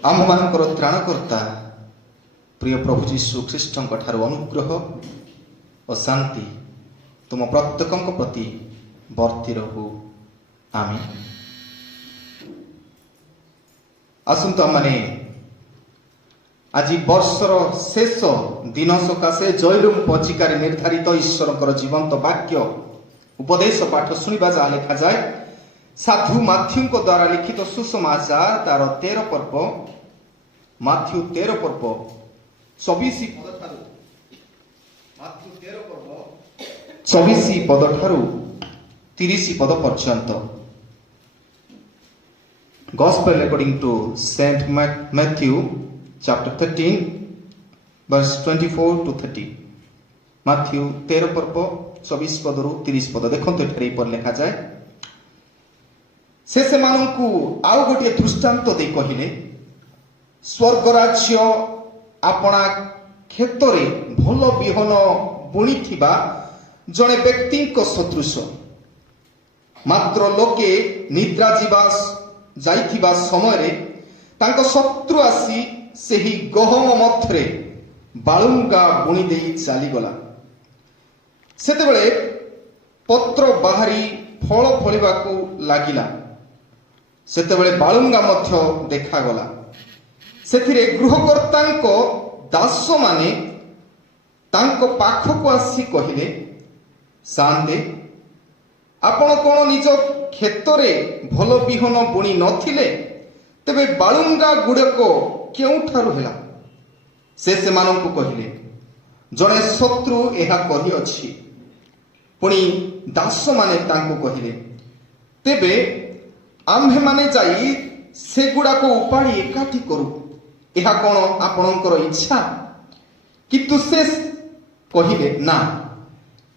आम मानकर त्राणकर्ता प्रिय प्रभु जीशु ख्रीष्टଙ୍କ ଠାରୁ ଅନୁଗ୍ରହ ଓ ଶାନ୍ତି तुम प्रत्येकଙ୍କ प्रति ବର୍ତ୍ତି ରହୁ। आमेन। आसंतु आमने आज वर्षर शेष दिन सकाशे जयरूम पचिकार निर्धारित ईश्वर जीवंत वाक्य उपदेश पाठ शुणा जहाँ लिखा जाए साधु माथ्यू द्वारा लिखित सुसमाचार तार 13 पर्व माथ्यू 13 पर्व 24 पद ठारू माथ्यू 13 पर्व 24 पद ठारू 30 पद पर्यंत। Gospel according to Saint Matthew chapter 13 verse 24 to 30। Matthew 13 पर्व 24 पदरु 30 पद देखंतु एठारे पर लिखा जाए से माननकु आउ गोटे दृष्टांत दे कहिले स्वर्ग राज्य आपना क्षेत्र भल बिहन बुणी थिबा जणे व्यक्ति सदृश मात्र लोके निद्रा जाइथिबा समय रे तांको शत्रु आसी सेही गहम मध्य बालुंगा बुणी देई चली गला। सेतेबेले पत्र बाहरी फल फलिबाकू लागिला। सेतेबेले बालुंगा मध्य देखागला। सेथिरे गृहकर्तांको दास माने तांको पाखको आसी कहिले सांदे आपण कोन निज क्षेत्र भल बिहन बुणी नथिले तेबे बालुंगा गुड़क केउठारु हेला। से माननकु कहिले जणे शत्रु एहा कहि अछि। पुणी दास माने तांको कहिले तेबे आम्भे माने जाई से गुड़ाको उपाड़ी एकाठी करू एहा कोन आपणकर इच्छा। किंतु से कहिले ना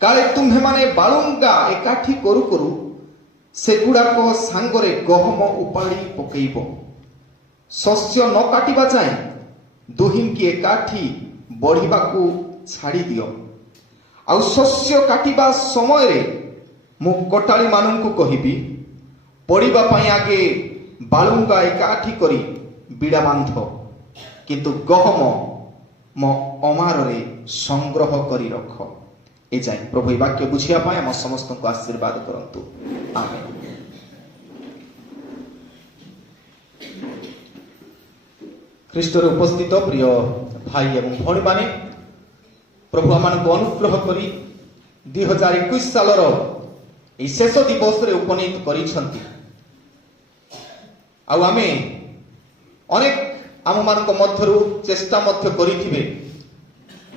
काले तुम्हे माने बालुंगा एकाठी करू करू से गुड़ाक सांगरे गहम उपाड़ी पकेइब शस्य न काटिबा जाए दुहिंकी एकाठी बढ़िबाकू छाड़ी दियो। आउ शस्य काटिबा समय रे मु कटाली माननकु कहिबी पड़िबा पई आगे बालुंगा एकाठी करी बिड़ा बांध किंतु गहम मो अमार रे संग्रह करी रख। ए जाए प्रभु ये वाक्य बुझिया पाए हम समस्त को आशीर्वाद करंतु। आमेन। ख्रीष्टर उपस्थित प्रिय भाई एवं भौणी माने प्रभु आमान को अनुग्रह करी 2021 सालर ए शेष दिवस रे उपनीत करिसंती। आउ आमे अनेक आम मान मध्यरु चेष्टा मध्य करिथिबे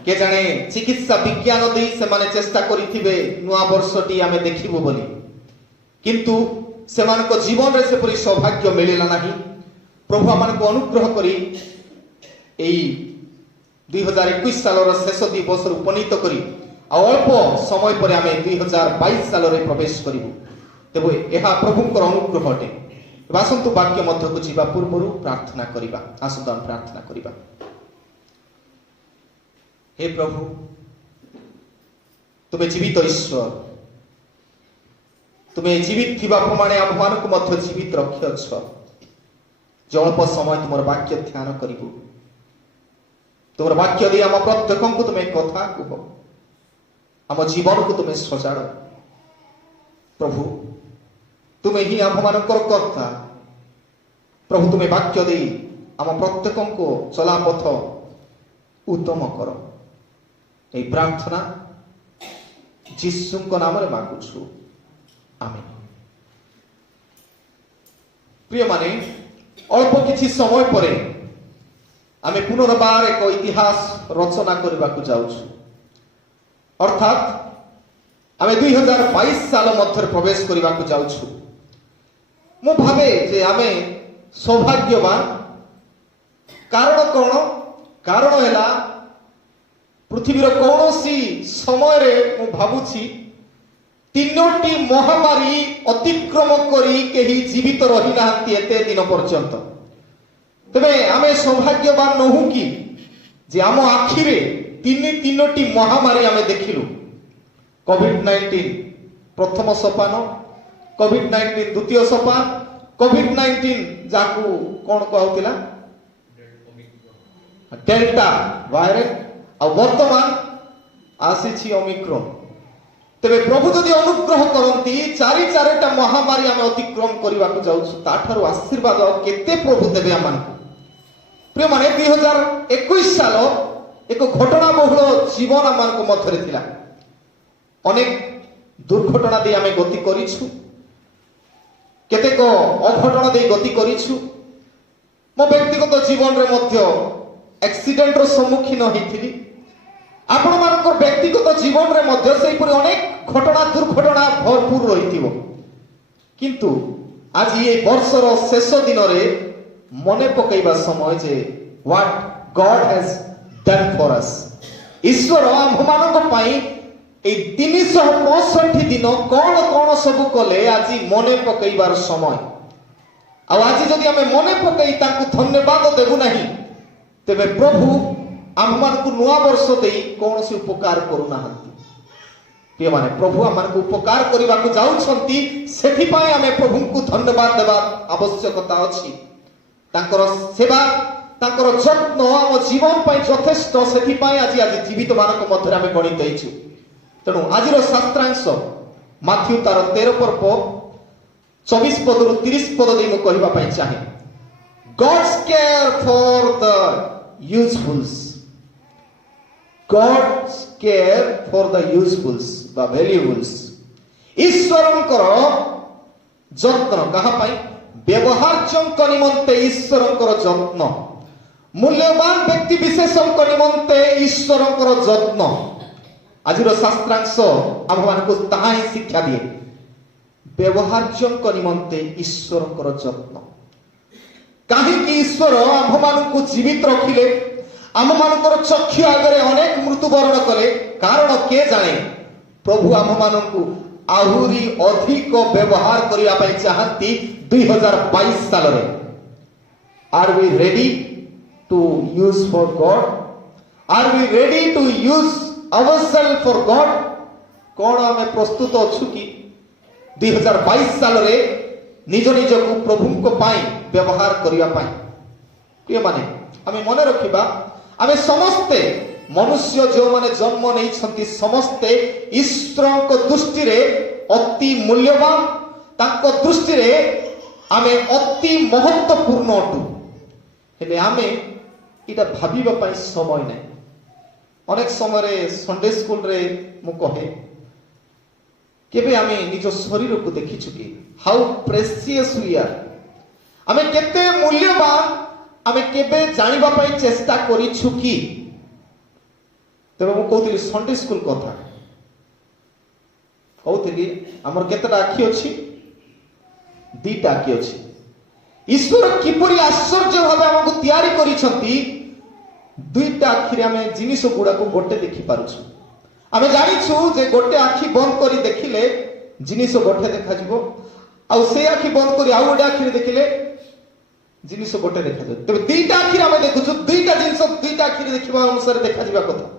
के जाने चिकित्सा विज्ञान दे से माने चेष्टा करिथिबे नुआ वर्षटी आमे देखिबो बोली किंतु सेमान को जीवन रे से पूरी सौभाग्य मिलिला नाही। प्रभु आमान को अनुग्रह करी एई 2021 सालर शेष दिवस उपनीत करी अल्प समय पर आमे 2022 साल रे प्रवेश करिबु। तेबो एहा प्रभुकर अनुग्रह अटे। आसंतु वाक्य मध्य को जीवा पूर्व प्रार्थना करिबा। आसंतु हम प्रार्थना करिबा। हे प्रभु तुम्हें जीवित ईश्वर तुम्हें जीवित थिबा प्रमाणे आह्वान को मध्य जीवित रखियछ जो अल्प समय तुम वाक्य ध्यान करिबु। तुम वाक्य दे आम प्रत्येक को तुम्हें कथा कह आम जीवन को तुम्हें सजाड़। प्रभु तुम्हें ही आम मानकर कर्ता। प्रभु तुम्हें वाक्य दे आम प्रत्येक को चला पथ उत्तम कर। ए प्रार्थना जीशुଙ୍କ नामରେ मागुछु। आमेन। प्रिय माने अल्प किछि समय परे आमे पुनर्बार एक इतिहास रचना करबाकू जाउछु। अर्थात आमे 2022 साल मध्य प्रवेश करबाकू जाउछु। मु भावे जे आमे सौभाग्यवान। कारण कोन? कारण हैला पृथ्वीर कौनसी समय रे मु भाबुछि 3टी महामारी अतिक्रम करी केही जीवित रही नाहंती एते दिन पर्यंत। तबे आमे सौभाग्यवान नहु कि जे आम आखिरे 3टी महामारी आमे देखिलु। कोविड-19 प्रथम सोपान, कोविड-19 द्वितीय सोपान, कोविड-19 जाकू कौन कहउतिला डेल्टा भाइरस और वर्तमान आसी ओमिक्रॉन। तेरे प्रभु जदि अनुग्रह करती चारि चारिटा महामारी आम अतिक्रम करने को जाऊँ आशीर्वाद केते प्रभु देवे आम प्रिय माने 2021 साल एक घटना बहुल जीवन आम मध्य थिला। अनेक दुर्घटना दे आम गति करिछु, केतेक अघटना दे गति करिछु। मो व्यक्तिगत जीवन रे मध्य एक्सीडेंट रो सम्मुखीन होइथिली। आपण मानकर व्यक्तिगत जीवन रे मध्य सेहि परि अनेक घटना दुर्घटना भरपूर रहिथिबो, किंतु आज ये वर्षर शेष दिन रे मने पकईबा समय जे what God has done for us. ईश्वर आम मानक पई ए 365 दिन कौन कौन सब कले आज मने पकईबार समय। आज जदि आम मने पकई ताकू धन्यवाद देबु नहीं तेबे प्रभु आम मानकू नुआ वर्ष देई कौन से उपकार करू नाहंती। प्रिय माने प्रभु आम मानकू उपकार करबा को जाउछंती, सेथि पई आमे प्रभु को धन्यवाद देबा आवश्यकता अछि। तांकर सेवा तांकर जत्न आम जीवन पई यथेष्ट, सेथि पई आज जीवित मानक मध्य आमे गणित दैछु। तेणु आज शास्त्रांश माथ्यू तार 13 पर्व 24 पद रु 30 पद दे मु कहबा पई चाहे। God's care for the usefuls, God's care for the usefuls the valuables. ईश्वरंकर जत्न कहा पई व्यवहार्यंक निमंते ईश्वरंकर जत्न, मूल्यवान व्यक्ति विशेषंक निमंते ईश्वरंकर जत्न। आज शास्त्रांश आम मानक ताहा ही शिक्षा दिए, व्यवहार्यंक निमंते ईश्वरंकर जत्न। कहीं ईश्वर आम मानक जीवित रखिले, आम मानकर चक्षु आगे अनेक मृत्युवरण कले, कारण के जाने प्रभु आम मानक आहुरी अधिक व्यवहार करने चाहती 2022 साल रे। Are we ready to use for God? Are we ready to use ourselves for God? कौन आम प्रस्तुत अच्छु कि 2022 साल रे निज निज को प्रभु को पाई व्यवहार करिया पाई? प्रिय माने आमे मने रखिबा, आमे समस्ते मनुष्य जो माने जन्म नहीं छंती समस्ते ईश्वर को दृष्टि रे अति मूल्यवान, ताको दृष्टि रे आमे अति महत्वपूर्ण अटु। हेले आमे इटा भाबिबा पाई समय नै। अनेक समय संडे स्कूल रे मु कहे केबे आमे निज शरीर को देखिछु कि हाउ प्रेसियस वी आर, आमे केते मूल्यवान आमे केबे जानिबा पई चेष्टा करिछु कि? तबे मु कहउतिली संडे स्कूल कथा कहउतिली हमर केतेटा आखि अछि? 2टा आखि अछि। ईश्वर किपरि आश्चर्य भाबे हमकु तयारी करिसंती, 2टा आखिरे आमे जिनिस गुडा को गोटे देखि पारुछु। आमे जानिछु जे गोटे आखि बंद करी देखिले जिनिस गोटे देखा जिवो, आ से आखि बंद करी आ गोटे आखिरे देखिले जिनिस गोटे देखा जाय। तबे 2टा आखिरे आमे देखुछु, 2टा जिनिस 2टा आखिरे देखिबा अनुसार देखा जिबा कथा।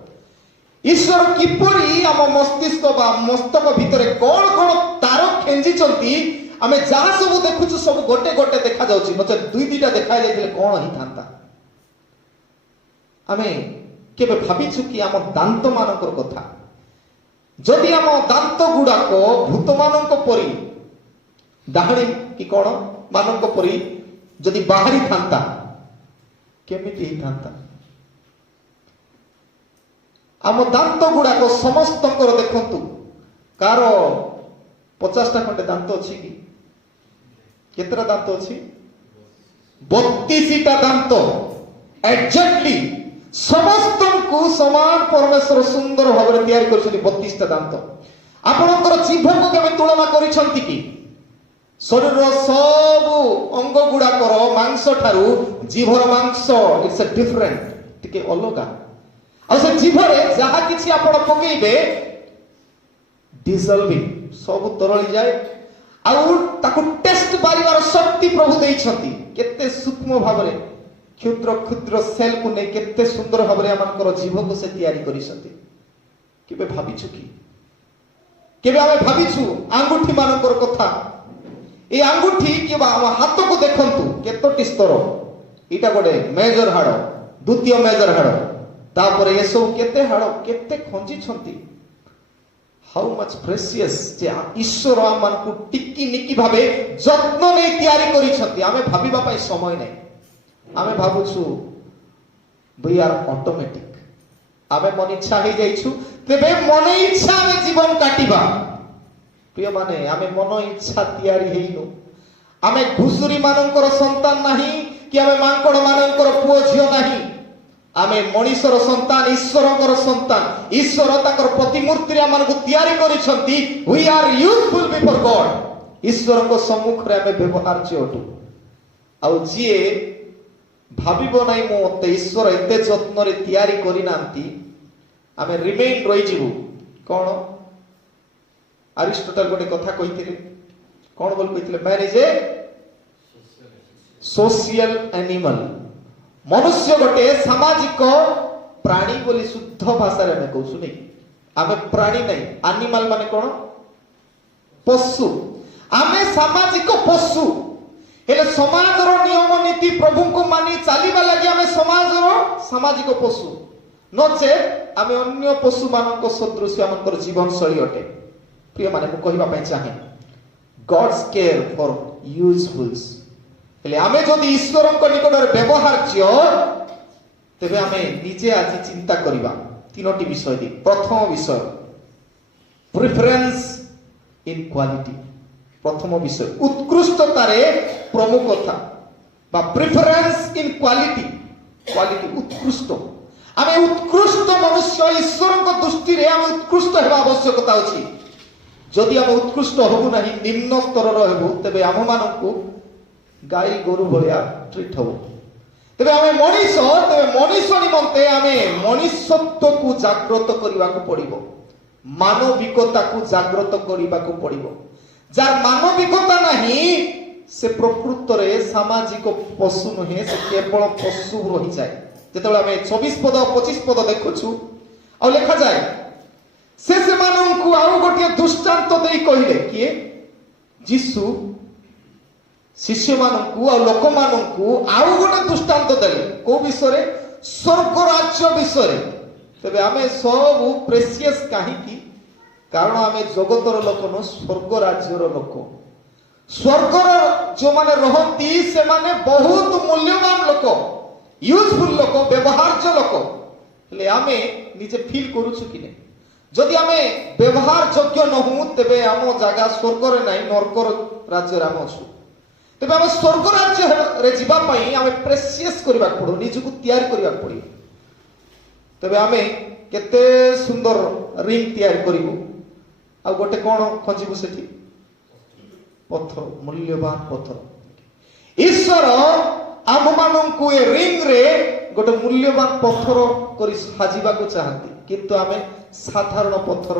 ईश्वर किपरि आम मस्तिष्क बा मस्तक भितरे कोन कोन तार खेंजी चंती, आमे जहा सब देखुछु सब गोटे गोटे देखा जाउछि, मते 2-2टा देखा जायतिले कोन ही थांता? आमे केबे भाबिछु कि आम दांत मानकर कथा? जदि आम दांत गुडाक भूत मानक परी डाहाणी कि कोन मानक परी जदि बाहरी थांता केमिति ही थांता? आम दांत गुडाक समस्तंकर देखंतु, कार 50टा खंडे दांत अछि कि? केतरा दांत अछि? 32टा दांत एक्जेक्टली समस्त को समान परमेश्वर सुंदर भाव में तैयारी कर 32टा दांत। आपणकर जीभ को केमे तुलना करिसंती कि? शरीर सब अंग गुडाकर मांस ठारू जीभर मांस इट्स अ डिफरेंट, टिके अलगा। आ से जीभरे जहा किछि आपण पकेइबे डिसॉल्विंग सब तरली जाए, आउ ताको टेस्ट बारिवार शक्ति प्रभु देइछंती। केते सूक्ष्म भाव में क्षुद्र क्षुद्र सेल को नहीं केते सुंदर भाव में आमनकर जीभ को से तैयारी करिसंती। केबे भाबिछु कि? केबे आमे भाबिछु आंगुठी मानकर कथा? ए आंगुठी के बा हाथ को देखंतु केतोटी स्तर, इटा गोटे मेजर हाड़ द्वितीय मेजर हाड़ तापर ये सब केते हाड़ केते खंजी हाउ मच प्रेसियस जे ईश्वर आम को टिकी निकी भावे जत्न नहीं तैयारी करिसंती आमे भाबिबा पई समय नहीं आमे भाबुछु वी आर ऑटोमेटिक आमे मन इच्छा हो जाइछु तेबे मन इच्छा आमे जीवन काटिबा प्रिय माने आमे मन इच्छा तैयारी हेइनु आमे घुसुरी मानकर संतान नाही कि आमे मांकड़ मानकर पुओ झियो नाही आमे मनीषर संतान ईश्वरकर संतान ईश्वर ताकर प्रतिमूर्ति आमको तैयारी करिसंती we are useful before God ईश्वर को सम्मुख रे आमे व्यवहार्य अटु आउ जिए भाबिबो नाही मते ईश्वर एते जत्न रे तैयारी करि नांती आमे रिमेन रहि जिवु कोन अरिस्टोटल गोटे कथा कहिथिले कोन बोल कहिथिले man is a social animal मनुष्य गोटे सामाजिक प्राणी बोली शुद्ध भाषा रे कहू सुनी आमे प्राणी नहीं एनिमल माने कोन पशु आमे सामाजिक पशु हेले समाजर नियम नीति प्रभु को मानी चलीबा लागि आमे समाजर सामाजिक पशु नचे आमे अन्य पशु मानक सदृश आमकर जीवन शैली अटे प्रिय माने को कहिबा पई चाहे गॉड्स केयर फॉर यूजफुल्स हेले आमे जदि ईश्वरक निकटर व्यवहार्य तेबे आमे निजे आज चिंता करिबा तीनोटी विषय दि प्रथम विषय प्रेफरेंस इन क्वालिटी प्रथम विषय उत्कृष्टतारे प्रमुखता बा प्रेफरेंस इन क्वालिटी क्वालिटी उत्कृष्ट आमे उत्कृष्ट मनुष्य ईश्वरक दृष्टि रे आमे उत्कृष्ट हेबा आवश्यकता अछि जदि आमे उत्कृष्ट होबु नाही निम्न स्तर रो हेबु तेबे आम मानकू गाई गोरु भलिया ट्रीट हो तेबे आमे मनीष निमंते आमे मनुष्यत्व को जागृत करबा को पड़िबो मानविकता को जागृत करबा को पड़िबो जार मानविकता नहीं से प्रकृत रे सामाजिक पशु नहे से केवल पशु रही जाए जेतबेला आमे 24 पद 25 पद देखुछु आ लिखा जाए से माननकु आउ गोटे दृष्टांत देई कहिले किए यीशु शिष्य मानकु आ लोक मानकु आउ गोटे दृष्टांत देले को विषय स्वर्ग राज्य विषय तेबे आमे सब प्रेसियस काहे की कारण आमे जगतर लोक न स्वर्ग राज्यर लोक स्वर्गर जो माने रहंती से माने बहुत मूल्यवान लोक यूजफुल लोक व्यवहार्य लोक ले आमे निजे फील करूछु कि नै जदि आमे व्यवहार योग्य नहु तेबे आम जागा स्वर्ग रे नै नरकर राज्य रे आम अछु तेबे आम स्वर्ग राज्य रे जिबा पई आमे प्रेसियस करबा पड़ो निजु तैयार करबा पड़ी तेबे आमे केते सुंदर रिंग तैयार करिवु आ गोटे कोन खजिबु सेठी पत्थर मूल्यवान पत्थर ईश्वर आम माननकु ए रिंग रे गोटे मूल्यवान पत्थर करी साजिबा को चाहती किंतु आमे साधारण पत्थर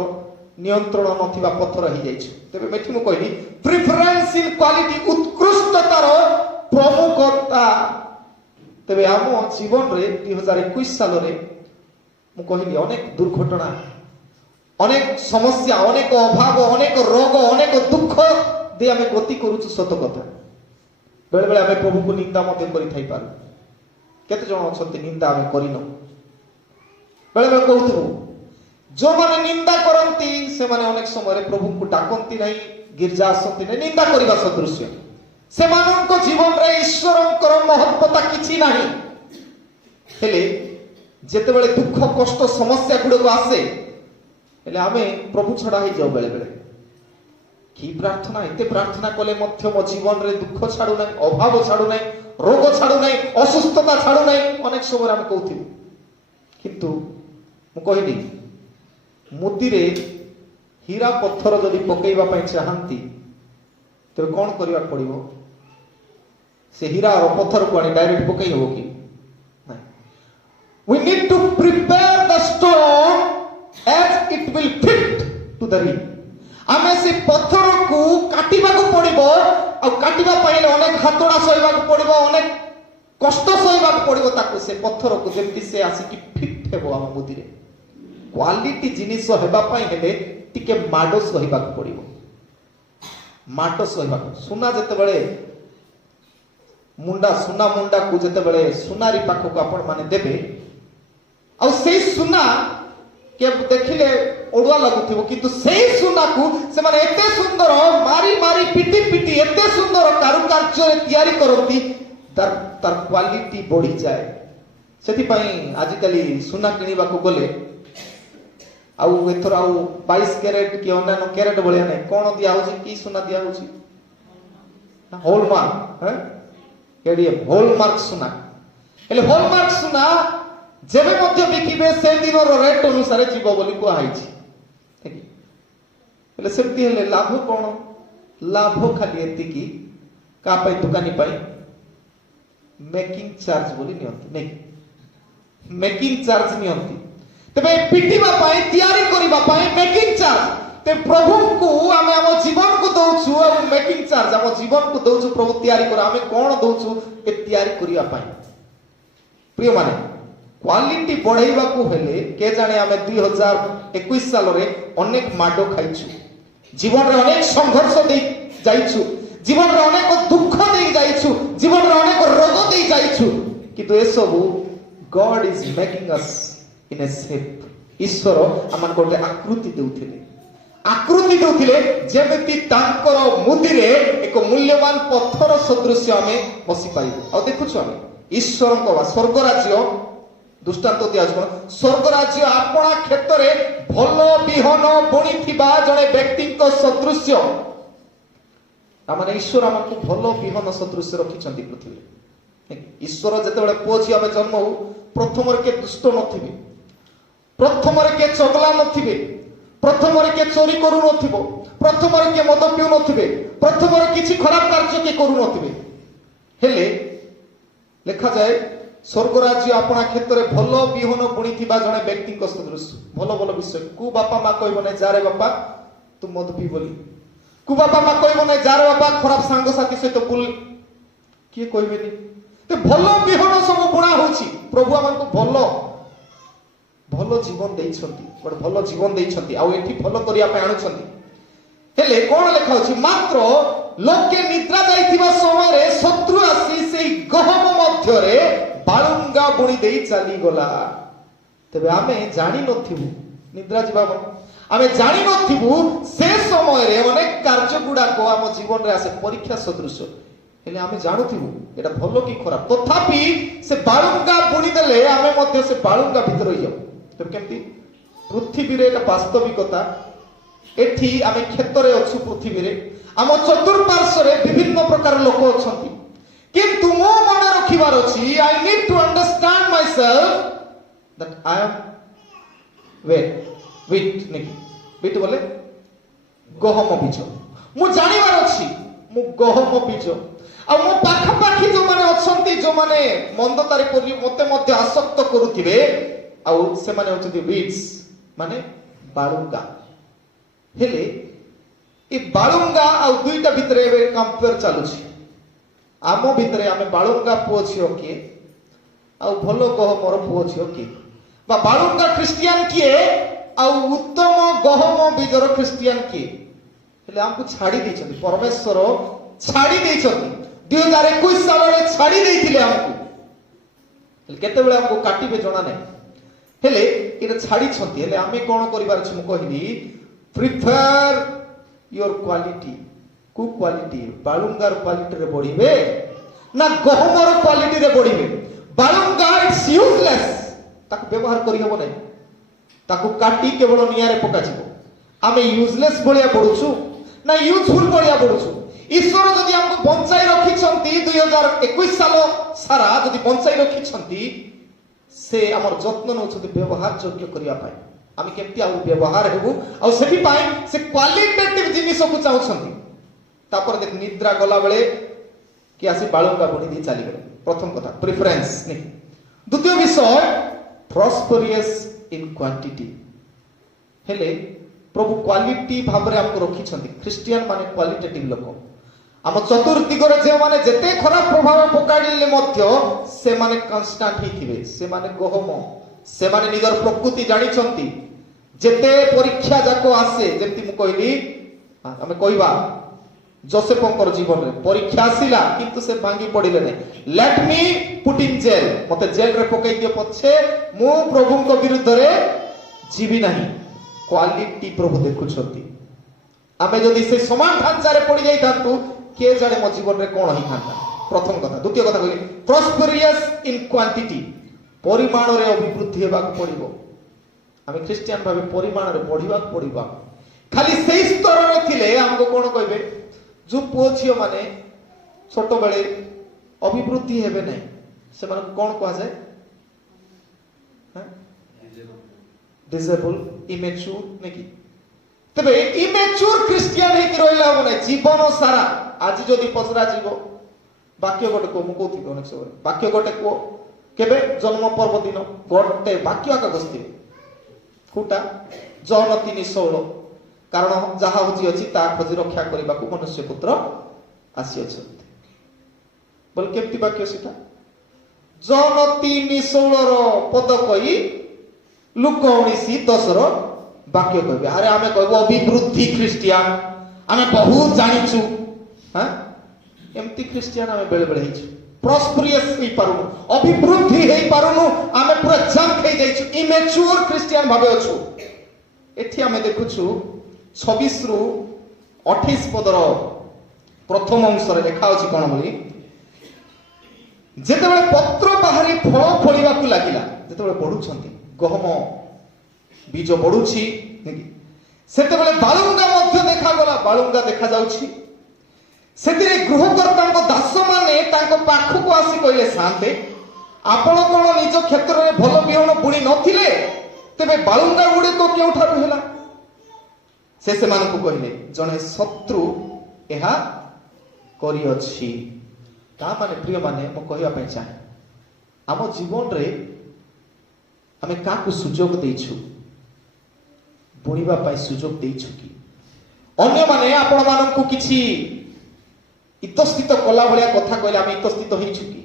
नियंत्रण नथिबा पत्थर ही जाइछु तेबे मेठी मु कहली प्रेफरेंस इन क्वालिटी उत्कृष्टतार प्रमुखता तेबे आम जीवन रे 2021 साल रे मु कहली अनेक दुर्घटना अनेक समस्या अनेक अभाव अनेक रोग अनेक दुख दे आमे गति करूछु सत कथा बेले बेले आमे प्रभु को निंदा मते करि थाई पारु केते जण अछंती निंदा आमे करिनो बेले बेले कहथु जो माने निंदा करंती से माने अनेक समय प्रभु को डाकंती नहीं गिरजा आसंती नहीं निंदा करिबा सदृश्य से मानन को जीवन रे ईश्वरंकर महत्वता किछि नाही हेले जेते बेले दुख कष्ट समस्या गुड को आसे हेले आमे प्रभु छडा ही जाऊ बेले बेले की प्रार्थना एते प्रार्थना कले मध्य मो जीवन रे दुख छाडू नाही अभाव छाडू नाही रोग छाडू नाही असुस्थता छाडू नाही अनेक समय आमे कहथि किंतु मु कहिनी मुदी रे हीरा पत्थर जदि पकेइबा पई चाहंती तो कोन करिया पड़िबो से हीरा और पत्थर को आनी डायरेक्ट पकेइ होबो कि नहीं we need to prepare the stone as it will fit to the ring आमे से पत्थर को काटिबा को पड़िबो आ काटिबा पहिले अनेक हातोड़ा सहिबा को पड़िबो अनेक कष्ट सहिबा को पड़िबो ताको से पत्थर को जेमति से आसी कि फिट हेबो हम मुदी रे क्वालिटी जिनिस हेबा पई हेले टिके माडो सहिबा को पड़िबो माटो सहिबा सुना जते बेले मुंडा सुना मुंडा को जते बेले सुनारी पाखक आपण माने देबे आ सेई सुना के देखिले ओडुआ लागुथिबो किंतु सेई सुना को से माने एते सुंदर मारी मारी पिटी पिटी एते सुंदर कारुकार्य तयारी करती तार क्वालिटी बढ़ी जाए सेति पई आज कली सुना किनिबा को गले आउ एथर आउ 22 कैरेट कि अन्य कैरेट बलिया नै कोन दिया होछि की सुना दिया होछि हॉलमार्क हैं केडीएम हॉलमार्क सुना एले हॉलमार्क सुना जेबे मध्य बिकिबे से दिनर रेट अनुसार जीव बोली को आइछि ठीक एले सेति हेले लाभ कोन लाभ खाली एति की का पई दुकानी पई मेकिंग चार्ज बोली नियंती नहीं मेकिंग चार्ज नियंती तबे पिटिबा पाई तयारी करिबा पाई मेकिंग चार्ज ते प्रभु को आमे हम जीवन को दउछु और मेकिंग चार्ज हम जीवन को दउछु प्रभु तयारी कर आमे कोन दउछु ए तयारी करिया पाई प्रिय माने क्वालिटी बढ़ाइबा को हेले के जाने आमे 2021 साल रे अनेक माडो खाइछु जीवन रे अनेक संघर्ष दे जाइछु जीवन रे अनेक दुख दे जाइछु जीवन रे अनेक रोग दे जाइछु किंतु ए सब God is making us in a shape ईश्वर आमान कोटे आकृति देउथिले जेमिति तांकर मुदिरे एक मूल्यवान पत्थर सदृश आमे बसी पाइबो आ देखुछु आमे ईश्वर को स्वर्ग राज्य दृष्टांत दिया स्वर्ग राज्य आपणा क्षेत्र रे भलो बिहन बुणीथिबा जणे व्यक्ति को सदृश तामाने ईश्वर हमको भलो बिहन सदृश रखिछंती पृथ्वी ईश्वर जते बेले पुओ छी आमे जन्म हो प्रथम रे के दुष्ट नथिबे प्रथम रे के चगला नथिबे प्रथम रे के चोरी करू नथिबो प्रथम रे के मद पिउ नथिबे प्रथम रे किछि खराब कार्य के करू नथिबे हेले लेखा जाए स्वर्ग राज्य आपणा क्षेत्र रे भलो बिहन बुणीथिबा जणे व्यक्ति को सदृश भलो भलो विषय को बापा मा कहबो नै जारे बापा तू मद पी बोली को बापा मा कहबो नै जारे बापा खराब सांग साथी सहित बुल किए कहबेनी ते भलो बिहन सब बुणा होछि प्रभु हमको भलो भलो जीवन देइछंती बड भलो जीवन देइछंती आ एठी भलो करिया पे आनुछंती हेले कोन लेखा होछि मात्र लोके निद्रा जाइथिबा समय रे शत्रु आसी सेई गहम मध्य रे बाळुंगा बुणी देई चली गला तबे आमे जानि नथिबु निद्रा जीवा आमे जानि नथिबु से समय रे अनेक कार्य गुडा को हम जीवन रे आसे परीक्षा सदृश हेले आमे जानुथिबु एटा भलो की खराब तथापि से बाळुंगा बुणी देले आमे मध्य से बाळुंगा भीतर होई जाऊ तबे केमती पृथ्वी रे एटा वास्तविकता एठी आमे क्षेत्र रे अछु पृथ्वी रे आम चतुर्पार्श्व रे विभिन्न प्रकार लोक अछंती किंतु मो मन रखिबार अछि I need to understand myself that I am विट नहीं विट बोले गहम बीज मु जानिबार अछि मु गहम बीज आ मो पाखा पाखी जो माने अछंती जो माने मंदतारे करी मते मध्य आसक्त करूथिबे आ से माने होचि विट्स माने बाळुंगा हेले ए बाळुंगा आ दुईटा भितरे एबे कंपेयर चालू छी आमो भितरे आमे बाळुंगा पुओ छियो के आ भलो गहमर पुओ छियो के बा बाळुंगा क्रिश्चियन किए आ उत्तम गहम बीजर क्रिश्चियन किए हेले हमको छाड़ी दैछथि परमेश्वर छाड़ी दैछथि 2021 साल रे छाड़ी दैथिले हमको हेले केते बेले हमको काटिबे जणा नै हेले इरे छाड़ी छथि हेले आमे कोन करिबार छु म कहिली प्रिफर योर क्वालिटी कु क्वालिटी बाळुंगार क्वालिटी रे बढ़िबे ना गहमर क्वालिटी रे बढ़िबे बाळुंगा इट्स यूजलेस ताको व्यवहार करि हबो नै ताको काटी केवल निया रे पका जिवो आमे यूजलेस बळिया पडुछु ना यूजफुल बळिया पडुछु ईश्वर जदि हमको बंचाई रखी छंती 2021 साल सारा जदि बंचाई रखी छंती से हमर जत्न न छथि व्यवहार योग्य करिया पाए आमे केमति आ व्यवहार हेबु आ सेठी पाए से क्वालिटेटिव जिनिस को चाहू छंती तापर देख निद्रा गला बेले कि आसी बाळुंगा बुणी दी चली गले प्रथम कथा प्रेफरेंस नहीं द्वितीय विषय प्रॉस्पेरियस इन क्वांटिटी हेले प्रभु क्वालिटी भाबरे हमको रखी छंती क्रिश्चियन माने क्वालिटेटिव लोक आम चतुर्दिगरे जे माने जेते खराब प्रभाव पकाइले मध्य से माने कांस्टेंट ही थिबे से माने गहम से माने निजर प्रकृति जानि छंती जेते परीक्षा जाको आसे जेंति मु कहली हमें कहबा जोसेफଙ୍କର ଜୀବନରେ ପରୀକ୍ଷା ଆସିଲା କିନ୍ତୁ ସେ ଭାଙ୍ଗି ପଡ଼ିଲେ ନାହିଁ। ଲେଟ୍ ମି ପୁଟ୍ ଇନ୍ ଜେଲ୍, ମତେ ଜେଲରେ ପକେଇ ଦିଅ ପଛେ ମୁଁ ପ୍ରଭୁଙ୍କ ବିରୁଦ୍ଧରେ ଯିବି ନାହିଁ। କ୍ୱାଲିଟି ପ୍ରଭୁ ଦେଖୁଛନ୍ତି। ଆମେ ଯଦି ସେ ସମାନ ଢାଞ୍ଚାରେ ପଡ଼ି ଯାଇଥାନ୍ତୁ କିଏ ଜାଣେ ମୋ ଜୀବନରେ କଣ ହେଇଥାନ୍ତା। ପ୍ରଥମ କଥା। ଦ୍ୱିତୀୟ କଥା କହିଲି ପ୍ରସ୍ପେରିୟସ୍ ଇନ୍ କ୍ୱାଣ୍ଟିଟି, ପରିମାଣରେ ଅଭିବୃଦ୍ଧି ହେବାକୁ ପଡ଼ିବ। ଆମେ ଖ୍ରୀଷ୍ଟିଆନ ଭାବେ ପରିମାଣରେ ବଢିବାକୁ ପଡ଼ିବ। ଖାଲି ସେଇ ସ୍ତରରେ ଥିଲେ ଆମକୁ କଣ କହିବେ, ଯୋଉ ପୁଅ ଝିଅ ମାନେ ଛୋଟ ବେଳେ ଅଭିବୃଦ୍ଧି ହେବେ ନାହିଁ ସେମାନଙ୍କୁ କଣ କୁହାଯାଏ? ଡିସେବଲ, ଇମେଚୁର ନାକି। ତେବେ ଇମେଚୁର ଖ୍ରୀଷ୍ଟିଆନ ହେଇକି ରହିଲେ ହବ ନାହିଁ ଜୀବନ ସାରା। ଆଜି ଯଦି ପଚରା ଯିବ ବାକ୍ୟ ଗୋଟେ କୁହ, ମୁଁ କହୁଥିଲି ଅନେକ ସମୟ ବାକ୍ୟ ଗୋଟେ କୁହ, କେବେ ଜନ୍ମ ପର୍ବ ଦିନ ଗୋଟେ ବାକ୍ୟ ଆକା ବସିଥିବେ କୋଉଟା? ଜନ 3:16, କାରଣ ଯାହା ହଉଛି ଅଛି ତାହା ଖୋଜି ରକ୍ଷା କରିବାକୁ ମନୁଷ୍ୟ ପୁତ୍ର ଆସିଅଛନ୍ତି। ବୋଲେ କେମିତି ବାକ୍ୟ ସେଟା? ଜନ 3:16 ପଦ କହି ଲୁକ 19:10 ବାକ୍ୟ କହିବେ। ଆରେ ଆମେ କହିବୁ ଅଭିବୃଦ୍ଧି ଖ୍ରୀଷ୍ଟିଆନ, ଆମେ ବହୁତ ଜାଣିଛୁ। ଏମିତି ଖ୍ରୀଷ୍ଟିଆନ ଆମେ ବେଳେ ବେଳେ ହେଇଛୁ। ପ୍ରସ୍ପରିୟସ୍ ହେଇପାରୁନୁ, ଅଭିବୃଦ୍ଧି ହେଇପାରୁନୁ, ଆମେ ପୁରା ଜଙ୍କ ହେଇଯାଇଛୁ, ଇମେଚୁର ଖ୍ରୀଷ୍ଟିଆନ ଭାବେ ଅଛୁ। ଏଠି ଆମେ ଦେଖୁଛୁ 26-28 ପଦର ପ୍ରଥମ ଅଂଶରେ ଲେଖା ଅଛି କଣ ବୋଲି, ଯେତେବେଳେ ପତ୍ର ବାହାରି ଫଳ ଫଳିବାକୁ ଲାଗିଲା, ଯେତେବେଳେ ବଢୁଛନ୍ତି ଗହମ ବୀଜ ବଢୁଛି ସେତେବେଳେ ବାଳୁଙ୍ଗା ମଧ୍ୟ ଦେଖାଗଲା। ବାଳୁଙ୍ଗା ଦେଖାଯାଉଛି। ସେଥିରେ ଗୃହକର୍ତ୍ତାଙ୍କ ଦାସମାନେ ତାଙ୍କ ପାଖକୁ ଆସି କହିଲେ, ସାନ୍ତେ ଆପଣ କଣ ନିଜ କ୍ଷେତ୍ରରେ ଭଲ ବିହନ ବୁଣି ନଥିଲେ? ତେବେ ବାଳୁଙ୍ଗା ଗୁଡ଼ିକ କେଉଁଠାରୁ ହେଲା? ସେ ସେମାନଙ୍କୁ କହିଲେ, ଜଣେ ଶତ୍ରୁ ଏହା କରିଅଛି। ତା ମାନେ ପ୍ରିୟ ମାନେ ମୁଁ କହିବା ପାଇଁ ଚାହେଁ, ଆମ ଜୀବନରେ ଆମେ କାହାକୁ ସୁଯୋଗ ଦେଇଛୁ? ବୁଣିବା ପାଇଁ ସୁଯୋଗ ଦେଇଛୁ କି? ଅନ୍ୟମାନେ ଆପଣ ମାନଙ୍କୁ କିଛି ଇତସ୍ଥିତ କଲା ଭଳିଆ କଥା କହିଲେ ଆମେ ଇତସ୍ଥିତ ହେଇଛୁ କି?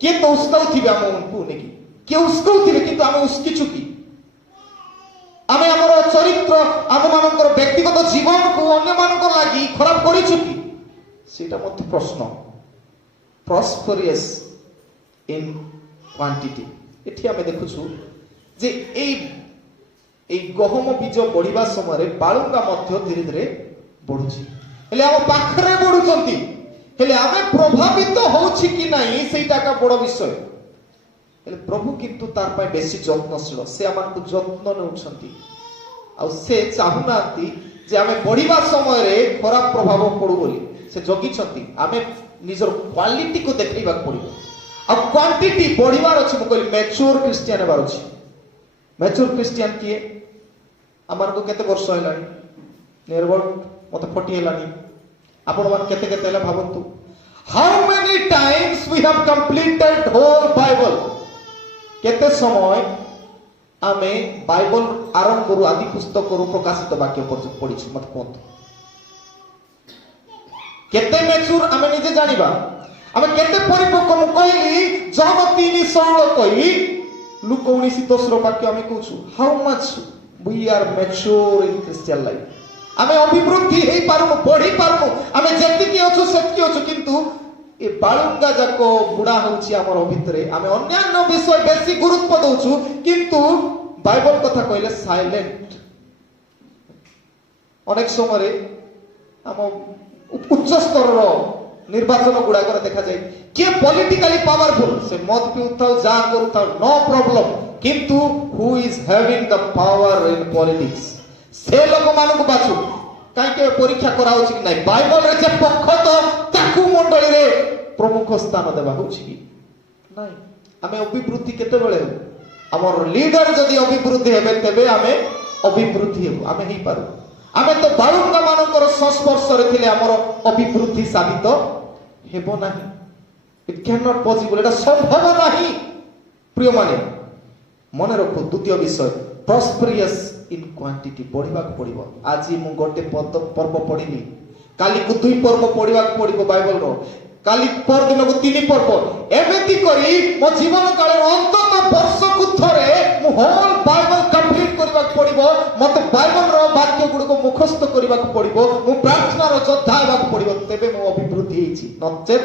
କିଏ ତ ଉସ୍କାଉଥିବେ ଆମକୁ ନେଇକି, କିଏ ଉସ୍କାଉଥିବେ କିନ୍ତୁ ଆମେ ଉସ୍କିଛୁ କି? ଆମେ ଆମର ଚରିତ୍ର, ଆମ ମାନଙ୍କର ବ୍ୟକ୍ତିଗତ ଜୀବନକୁ ଅନ୍ୟମାନଙ୍କ ଲାଗି ଖରାପ କରିଛୁ କି? ସେଇଟା ମଧ୍ୟ ପ୍ରଶ୍ନ। ପ୍ରସ୍ପରିୟସ୍ ଇନ୍ କ୍ୱାଣ୍ଟିଟି। ଏଠି ଆମେ ଦେଖୁଛୁ ଯେ এই গহম বীজ বଢିବା ସମୟରେ ବାଳୁଙ୍ଗା ମଧ୍ୟ ଧୀରେ ଧୀରେ ବଢୁଛି। ହେଲେ ଆମ ପାଖରେ ବଢୁଛନ୍ତି, ହେଲେ ଆମେ ପ୍ରଭାବିତ ହଉଛି କି ନାହିଁ ସେଇଟା ଏକ ବଡ଼ ବିଷୟ। ହେଲେ ପ୍ରଭୁ କିନ୍ତୁ ତାର ପାଇଁ ବେଶୀ ଯତ୍ନଶୀଳ। ସେ ଆମକୁ ଯତ୍ନ ନେଉଛନ୍ତି ଆଉ ସେ ଚାହୁଁନାହାନ୍ତି ଯେ ଆମେ ବଢିବା ସମୟରେ ଖରାପ ପ୍ରଭାବ ପଡୁ ବୋଲି। ସେ ଜଗିଛନ୍ତି। ଆମେ ନିଜର କ୍ୱାଲିଟିକୁ ଦେଖେଇବାକୁ ପଡିବ ଆଉ କ୍ୱାଣ୍ଟିଟି ବଢିବାର ଅଛି। ମୁଁ କହିଲି ମ୍ୟାଚୁର ଖ୍ରୀଷ୍ଟିଆନ ହେବାର ଅଛି। ମ୍ୟାଚୁର ଖ୍ରୀଷ୍ଟିଆନ କିଏ? ଆମକୁ କେତେ ବର୍ଷ ହେଲାଣି? ନିର୍ଭର ମତେ 40 ହେଲାଣି। ଆପଣ ମାନେ କେତେ କେତେ ହେଲା ଭାବନ୍ତୁ। How many times we have completed whole Bible? केते समय आमे बाइबल आरंभରୁ आदि पुस्तकରୁ प्रकाशित वाक्य पर्यंत पढिछु मत कोंतो। केते मैच्योर आमे निजे जानिबा। आमे केते परिपक्व मु कहली जन 3:16 कहि लुक 19:10 वाक्य आमे कहछु। How much we are mature in Christian life? आमे अभिवृद्धि हेई पारुनु, बढ़ी पारुनु। आमे जेतिकी अछु सेतिकी अछु, किंतु ए बाळुंगा जाको बुडा होउची हमर भितरे। आमे अन्यान्य विषय बेसी गुरुत्व दउछु, किंतु बाइबल कथा कहले साइलेंट। अनेक समय हम उच्च स्तर निर्वाचन गुड़ाक देखा जाए किए पॉलिटिकली पावरफुल से मत पिउथाउ जा करूथाउ नो प्रॉब्लम, किंतु who is having the power in politics से लोक मानक बाछु काई के परीक्षा कराउछ कि नाही। बाइबल रे जे पक्ष तो ताकू मंडली रे प्रमुख स्थान देबा होछि कि नाही। आमे अभिवृद्धि केते बेले हमर लीडर जदि अभिवृद्धि हेबे तेबे आमे अभिवृद्धि हेबु। आमे ही पारु। आमे तो बाळुंगा मानकर संस्पर्श रे थिले हमर अभिवृद्धि साबित हेबो नाही। It can not possible. एटा संभव नाही। प्रिय माने मन रखो। द्वितीय विषय प्रॉस्पेरियस इन क्वांटिटी बढ़िबा को पड़िबो। आज मु गोटे पर्व पढ़िली, काली को 2 पर्व पढ़िबा को पड़िबो बाइबल रो, काली पर दिन को 3 पर्व। एमिति करी मो जीवन काल अंतत वर्ष को थरे मु होल बाइबल कंप्लीट करबा କରିବାକୁ ପଡିବ, ମତେ ବାଇବଲର ବାକ୍ୟ ଗୁଡ଼ିକ ମୁଖସ୍ଥ କରିବାକୁ ପଡିବ, ମୁଁ ପ୍ରାର୍ଥନାର ଯୋଦ୍ଧା ହେବାକୁ ପଡିବ, ତେବେ ମୁଁ ଅଭିବୃଦ୍ଧି ହେଇଛି। ନଚେତ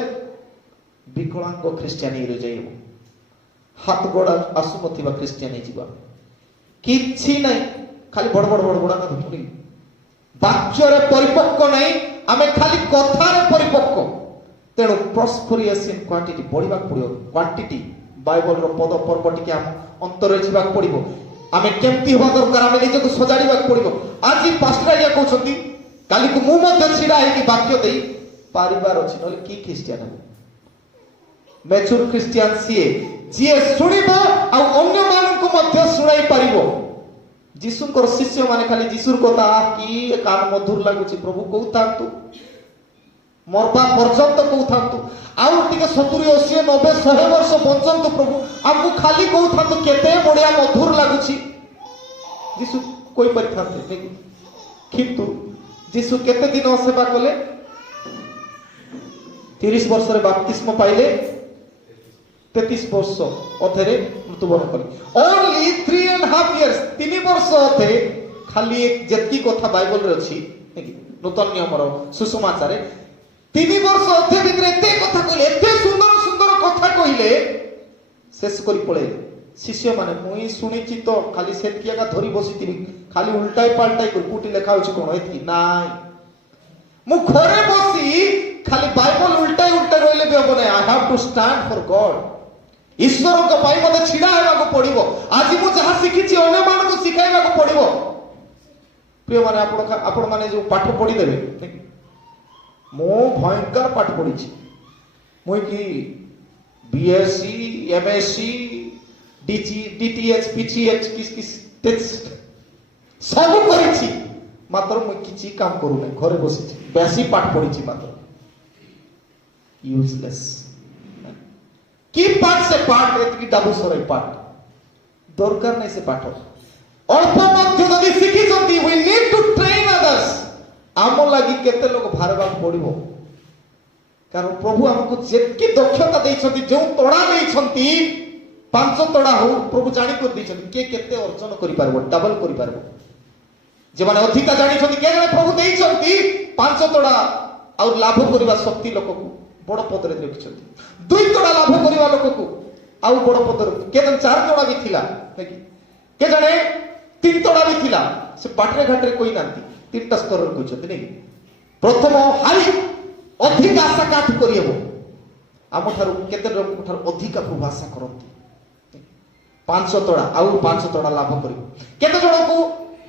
ବିକଳାଙ୍ଗ ଖ୍ରୀଷ୍ଟିଆନ ହେଇଯିବ, ହାତ ଗୋଡ ଆସୁନଥିବା ଖ୍ରୀଷ୍ଟିଆନ ହେଇଯିବା, କିଛି ନାହିଁ, ଖାଲି ବଡ ବଡ ବଡ ବଡ ଧରି ବାକ୍ୟରେ ପରିପକ୍କ ନାହିଁ, ଆମେ ଖାଲି କଥାରେ ପରିପକ୍କ। ତେଣୁ ପ୍ରସ୍ପରିୟସ୍ ଇନ୍ କ୍ୱାଣ୍ଟିଟି ବଢିବାକୁ ପଡିବ। କ୍ୱାଣ୍ଟିଟି ବାଇବଲର ପଦ ପର୍ବ ଟିକେ ଆମ ଅନ୍ତରରେ ଯିବାକୁ ପଡିବ। ଆମେ କେମିତି ହେବା ଦରକାର, ଆମେ ନିଜକୁ ସଜାଡ଼ିବାକୁ ପଡିବ। ଆଜି ପାଷ୍ଟର ଆଜ୍ଞା କହୁଛନ୍ତି, କାଲିକୁ ମୁଁ ମଧ୍ୟ ଛିଡା ହେଇକି ବାକ୍ୟ ଦେଇ ପାରିବାର ଅଛି, ନହେଲେ କି ଖ୍ରୀଷ୍ଟିଆନ ହେବ? ମେଚୁର ଖ୍ରୀଷ୍ଟିଆନ ସିଏ ଯିଏ ଶୁଣିବ ଆଉ ଅନ୍ୟମାନଙ୍କୁ ମଧ୍ୟ ଶୁଣାଇ ପାରିବ। ଯୀଶୁଙ୍କର ଶିଷ୍ୟମାନେ ଖାଲି ଯୀଶୁର କଥା କି କାନ ମଧୁର ଲାଗୁଛି, ପ୍ରଭୁ କହୁଥାନ୍ତୁ, ମରବା ପର୍ଯ୍ୟନ୍ତ କହୁଥାନ୍ତୁ, ଆଉ ଟିକେ 70, 80, 90, 100 ବର୍ଷ ବଞ୍ଚନ୍ତୁ ପ୍ରଭୁ, ଆମକୁ ଖାଲି କହୁଥାନ୍ତୁ କେତେ ବଢିଆ ମଧୁର ଲାଗୁଛି। ଯୀଶୁ କହିପାରିଥାନ୍ତେ, କିନ୍ତୁ ଯୀଶୁ କେତେ ଦିନ ସେବା କଲେ? 30 ବର୍ଷରେ ବାପ୍ତିସ୍ମ ପାଇଲେ, 33 ବର୍ଷ ଅଧେରେ ମୃତ୍ୟୁବରଣ କଲେ। ଓନ୍ଲି 3.5 years, 3 ବର୍ଷ ଅଧେ ଖାଲି ଯେତିକି କଥା ବାଇବଲରେ ଅଛି ନୂତନ ନିୟମର ସୁସମାଚାରରେ, 3 ବର୍ଷ ଅଧେ ଭିତରେ ଏତେ କଥା କହିଲେ, ଏତେ ସୁନ୍ଦର ସୁନ୍ଦର କଥା କହିଲେ, ଶେଷ କରି ପଳେଇଲେ। ଶିଷ୍ୟମାନେ ମୁଇଁ ଶୁଣିଛି ତ, ଖାଲି ସେତିକି ଏକା ଧରି ବସିଥିବି, ଖାଲି ଉଲ୍ଟାଇ ପାଲ୍ଟାଇ କରି କୋଉଠି ଲେଖା ହଉଛି କଣ ଏତିକି ନାଇଁ, ମୁଁ ଘରେ ବସି ଖାଲି ବାଇବଲ ଉଲ୍ଟାଇ ଉଲ୍ଟାଇ ରହିଲେ ବି ହବ ନାହିଁ। ଆଇ ହାଭ୍ ଟୁ ଷ୍ଟାଣ୍ଡ ଫର ଗଡ୍। ଈଶ୍ୱରଙ୍କ ପାଇଁ ମୋତେ ଛିଡା ହେବାକୁ ପଡିବ। ଆଜି ମୁଁ ଯାହା ଶିଖିଛି ଅନ୍ୟମାନଙ୍କୁ ଶିଖାଇବାକୁ ପଡିବ। ପ୍ରିୟମାନେ, ଆପଣ ମାନେ ଯୋଉ ପାଠ ପଢିଦେବେ, ମୁଁ ଭୟଙ୍କର ପାଠ ପଢିଛି, ମୁଁ କି ବିଏସସି, ଏମଏସସି, ডিটিএচ, পিটিএচ ସବୁ କରିଛି, ମାତ୍ର ମୁଁ କିଛି କାମ କରୁନାହିଁ, ଘରେ ବସିଛି, ବେଶୀ ପାଠ ପଢିଛି ମାତ୍ର ୟୁଜଲେସ୍। কি পাঠ সে পাঠ, এতিকি ডাবু সরাই পাঠ দরকার নাই। সে পাঠ অল্প মধ্য যদি শিখিছন্তি, we need to train others। ଆମ ଲାଗି କେତେ ଲୋକ ଭାରବାକୁ ପଡିବ, କାରଣ ପ୍ରଭୁ ଆମକୁ ଯେତିକି ଦକ୍ଷତା ଦେଇଛନ୍ତି, ଯେଉଁ ତଡ଼ା ଦେଇଛନ୍ତି, 5 ତଡ଼ା ହଉ, ପ୍ରଭୁ ଜାଣି କରି ଦେଇଛନ୍ତି କିଏ କେତେ ଅର୍ଜନ କରିପାରିବ, ଡବଲ କରିପାରିବ। ଯେଉଁମାନେ ଅଧିକା ଜାଣିଛନ୍ତି, କିଏ ଜଣେ ପ୍ରଭୁ ଦେଇଛନ୍ତି 5 ତଡ଼ା ଆଉ ଲାଭ କରିବା ଶକ୍ତି ଲୋକକୁ ବଡ ପଦରେ ରଖିଛନ୍ତି। 2 ତଡ଼ା ଲାଭ କରିବା ଲୋକକୁ ଆଉ ବଡ ପଦରେ, କିଏ ଜଣେ 4 ତଡ଼ା ବି ଥିଲା, କିଏ ଜଣେ 3 ତଡ଼ା ବି ଥିଲା, ସେ ବାଟରେ ଘାଟରେ କହିନାହାନ୍ତି, 3ଟା ସ୍ତରରେ କହିଛନ୍ତି ନାଇଁ। ପ୍ରଥମ ହାଇ ଅଧିକ ଆଶା କାଠୁ କରିହେବ, ଆମଠାରୁ କେତେ ଲୋକଠାରୁ ଅଧିକା ପ୍ରଭୁ ଆଶା କରନ୍ତି। 5 ତଡ଼ା ଆଉ 5 ତଡ଼ା ଲାଭ କରିବ। କେତେ ଜଣକୁ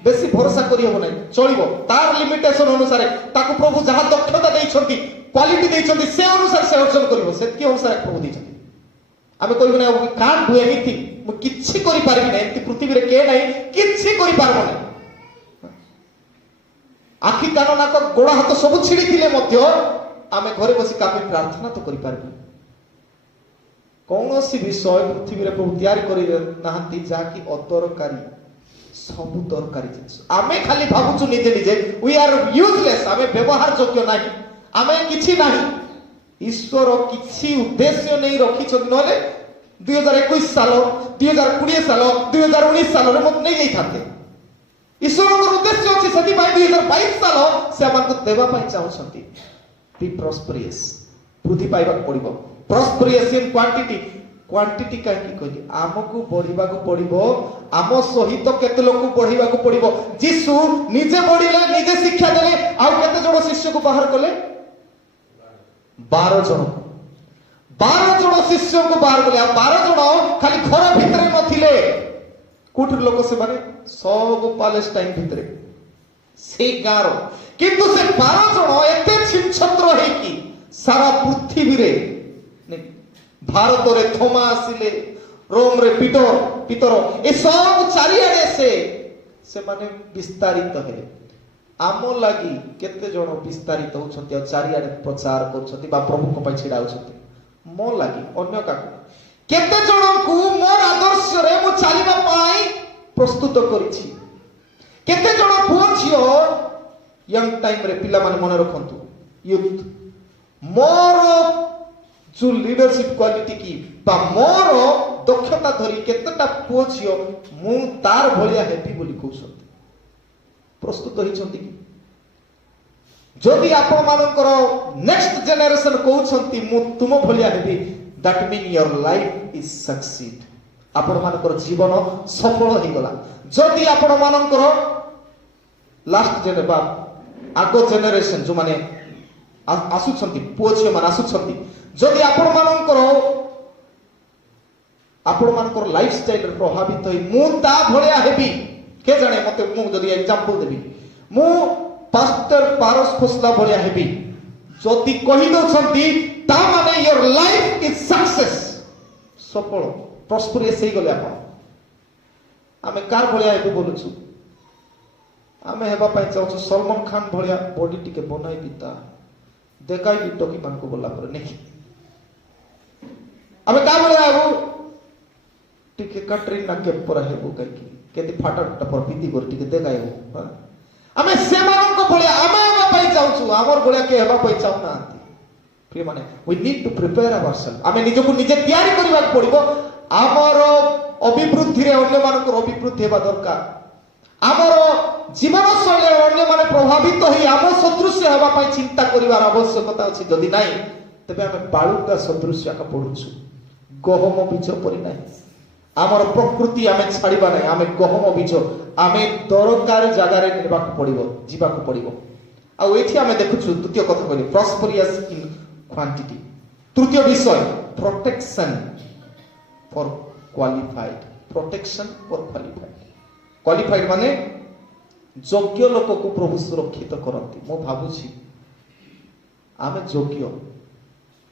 ବେଶୀ ଭରସା କରିହେବ ନାହିଁ, ଚଳିବ, ତାର ଲିମିଟେସନ ଅନୁସାରେ ତାକୁ ପ୍ରଭୁ ଯାହା ଦକ୍ଷତା ଦେଇଛନ୍ତି, କ୍ୱାଲିଟି ଦେଇଛନ୍ତି, ସେ ଅନୁସାରେ ସେ ଅର୍ଜନ କରିବ, ସେତିକି ଅନୁସାରେ ପ୍ରଭୁ ଦେଇଛନ୍ତି। ଆମେ କହିବୁ ନା କାଣ୍ଟ ଡୁ ଏନିଥିଙ୍ଗ, ମୁଁ କିଛି କରିପାରିବି ନାହିଁ, ଏମିତି ପୃଥିବୀରେ କିଏ ନାହିଁ କିଛି କରିପାରିବ ନାହିଁ। ଆଖି କାନ ନାକ ଗୋଡ଼ ହାତ ସବୁ ଛିଡ଼ିଥିଲେ ମଧ୍ୟ ଆମେ ଘରେ ବସି କାମି ପ୍ରାର୍ଥନା ତ କରିପାରିବୁ। କୌଣସି ବିଷୟ ପୃଥିବୀରେ ପ୍ରଭୁ ତିଆରି କରି ନାହାନ୍ତି ଯାହାକି ଅଦରକାରୀ, ସବୁ ଦରକାରୀ ଜିନିଷ। ଆମେ ଖାଲି ଭାବୁଛୁ ନିଜେ ନିଜେ we are useless, ଆମେ ବ୍ୟବହାର ଯୋଗ୍ୟ ନାହିଁ, ଆମେ କିଛି ନାହିଁ। ଈଶ୍ୱର କିଛି ଉଦ୍ଦେଶ୍ୟ ନେଇ ରଖିଛନ୍ତି, ନହେଲେ 2021 ସାଲ, 2020 ସାଲ, 2019 ସାଲରେ ମୋତେ ନେଇଯାଇଥାନ୍ତେ। ଈଶ୍ୱରଙ୍କର ଉଦ୍ଦେଶ୍ୟ ଅଛି, ସେଥିପାଇଁ 2022 ସାଲ ସେ ଆମକୁ ଦେବା ପାଇଁ ଚାହୁଁଛନ୍ତି। Be prosperous, ବୃଦ୍ଧି ପାଇବାକୁ ପଡିବ। Prosperous in quantity, କ୍ୱାଣ୍ଟିଟି କାହିଁକି କହିଲି, ଆମକୁ ବଢିବାକୁ ପଡିବ, ଆମ ସହିତ କେତେ ଲୋକ ବଢିବାକୁ ପଡିବ। ଯୀଶୁ ନିଜେ ବଢିଲେ, ନିଜେ ଶିକ୍ଷା ଦେଲେ, ଆଉ କେତେ ଜଣ ଶିଷ୍ୟକୁ ବାହାର କଲେ? 12 ଜଣ। 12 ଜଣ ଶିଷ୍ୟଙ୍କୁ ବାହାର କଲେ। ଆଉ 12 ଜଣ ଖାଲି ଘର ଭିତରେ ନଥିଲେ, କୋଉଠି ଲୋକ ସେମାନେ? ସବୁ ପାଲେଷ୍ଟାଇନ ଭିତରେ, ସେଇ ଗାଁର। କିନ୍ତୁ ସେ 12 ଜଣ ଏତେ ଛିନ୍ଛତ୍ର ହେଇକି ସାରା ପୃଥିବୀରେ, ଭାରତରେ ଥୋମା ଆସିଲେ, ରୋମରେ ପିତର, ଏସବୁ ଚାରିଆଡେ ସେମାନେ ବିସ୍ତାରିତ ହେଲେ। ଆମ ଲାଗି କେତେ ଜଣ ବିସ୍ତାରିତ ହଉଛନ୍ତି ଆଉ ଚାରିଆଡେ ପ୍ରଚାର କରୁଛନ୍ତି ବା ପ୍ରଭୁଙ୍କ ପାଇଁ ଛିଡା ହଉଛନ୍ତି? ମୋ ଲାଗି, ଅନ୍ୟ କାହାକୁ? କେତେ ଜଣଙ୍କୁ ମୋର ଆଦର୍ଶରେ ମୁଁ ଚାଲିବା ପାଇଁ ପ୍ରସ୍ତୁତ କରିଛି। କେତେ ଜଣ ପୁଅ ଝିଅ ୟଙ୍ଗ ଟାଇମରେ, ପିଲାମାନେ ମନେ ରଖନ୍ତୁ, ୟୁଥ, ମୋର जो लीडरशिप क्वालिटी की बा मोर दक्षता धरी केतटा पुओ झियो मु तार भलिया हेबी बोली कहउछंती प्रस्तुत होइछंती कि जदि आपण मानकर नेक्स्ट जनरेशन कहउछंती मु तुम भलिया हेबी that mean your life is succeed आपण मानकर जीवन सफल हो गला जदि आपण मानकर लास्ट जेने बा आगो जनरेशन जो माने आसुछंती पुओ झियो मान आसुछंती जदि आपण मानकर लाइफस्टाइल प्रभावित होई मु ता भलिया हेबी के जाने मते मु जदि एग्जांपल देबी मु पास्टर पारस खोसला भलिया हेबी जदि कहि दोछंती ता माने योर लाइफ इज सक्सेस सफल प्रॉस्परियस हे गले आपण आमे कार भलिया हेबी बोलुछु आमे हेबा पई चाहू सलमान खान भलिया बॉडी टिके बनाई बिता देखाई भी टोकी मान को बोला पर नहीं अबे का बोले आबू टिके कटरीना के पर हेबो कहि केति फाटा फाटा पर पिति कर टिके देखाइबो हां आमे सेमान को बोले आमे हेबा पई चाहू हमर बोले के हेबा पई चाहू ना प्रिय माने we need to prepare ourself आमे निजको निजे तैयारी करबा पड़िबो हमर अभिवृद्धि रे अन्य मानकर अभिवृद्धि हेबा दरकार हमर जीवन शैली अन्य माने प्रभावित होई आम सदृश्य हेबा पई चिंता करिवार आवश्यकता अछि जदि नाही तबे आमे बालुका सदृश्य का पढुछु गहम बीज परि नाही आमर प्रकृति आमे छाड़िबा नाही आमे गहम बीज आमे दरकार जगह रे नेबाक पड़िबो जीवाक पड़िबो आ एठी आमे देखुछु द्वितीय कथा कहली प्रॉस्परियस इन क्वांटिटी तृतीय विषय protection for qualified protection for qualified माने योग्य लोक को प्रभु सुरक्षित करती मो भाबुछि आमे योग्य